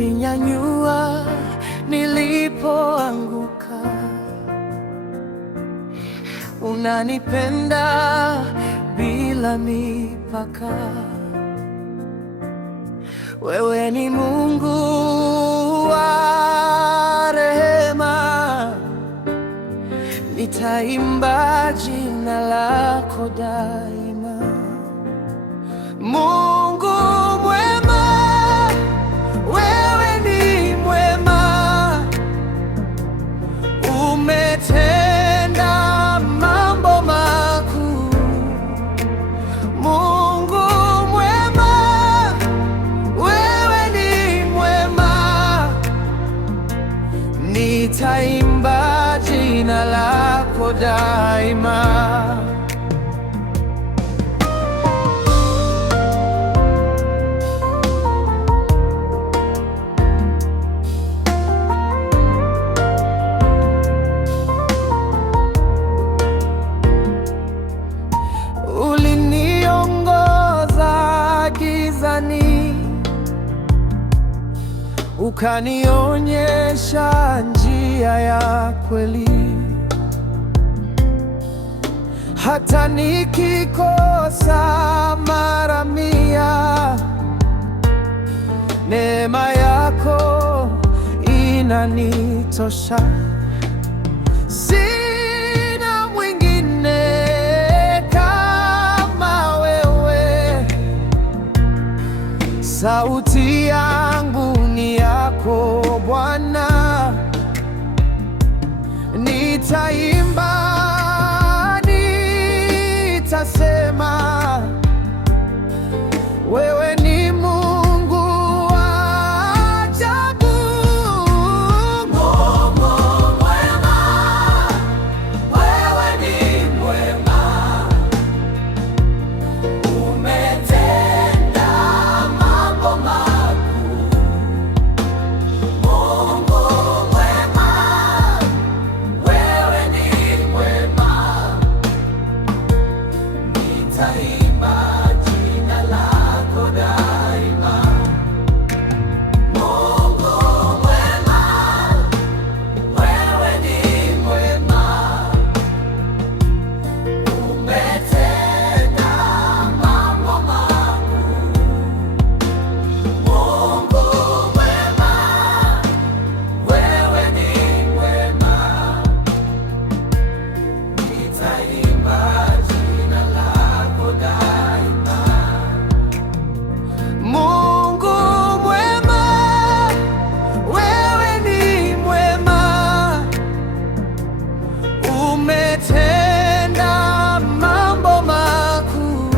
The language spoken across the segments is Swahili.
Ulininyanyua nilipoanguka, unanipenda bila mipaka. Wewe ni Mungu wa rehema, nitaimba jina lako daima. Mungu mwema, wewe ni mwema, umetenda mambo makuu. Mungu mwema, wewe ni mwema, nitaimba jina lako daima. Ukanionyesha njia ya kweli, hata nikikosa mara mia, neema yako inanitosha. Sina mwingine kama wewe, sauti yangu ni yako Bwana, nitaimba, nitasema, wewe ni Mungu wa ajabu. Mungu mwema, wewe ni mwema, umetenda mambo makuu. Mungu mwema, wewe ni mwema, nitaimba jina lako daima. Mungu mwema, wewe ni mwema, umetenda mambo makuu. Mungu mwema, wewe ni mwema, nitaimba jina lako daima. Mungu mwema, wewe ni mwema, umetenda mambo makuu.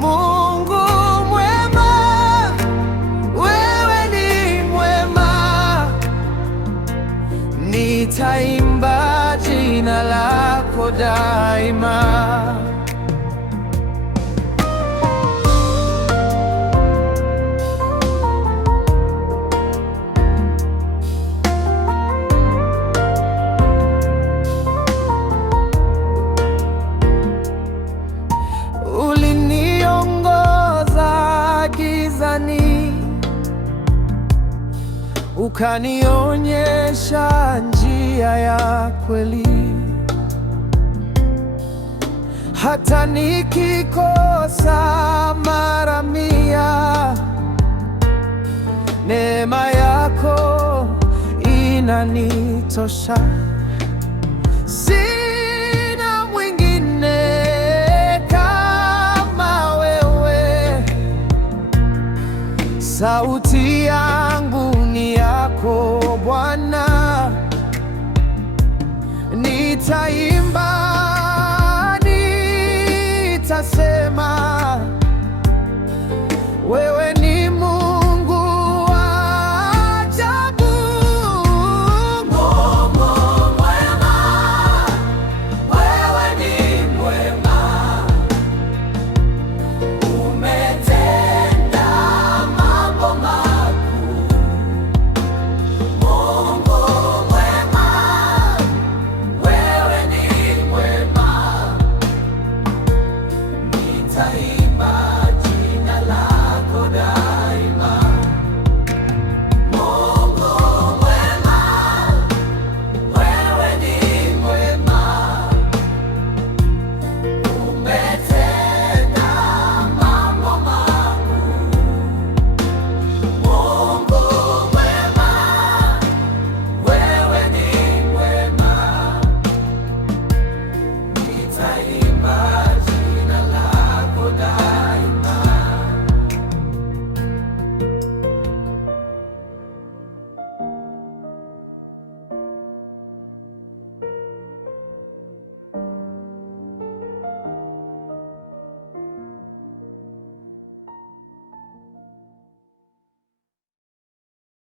Mungu mwema, wewe ni mwema, nitaimba jina lako daima. Uliniongoza gizani, ukanionyesha njia ya kweli, hata nikikosa mara mia, neema yako inanitosha. Sina mwingine kama wewe, sauti yangu ni yako Bwana, nitaimba,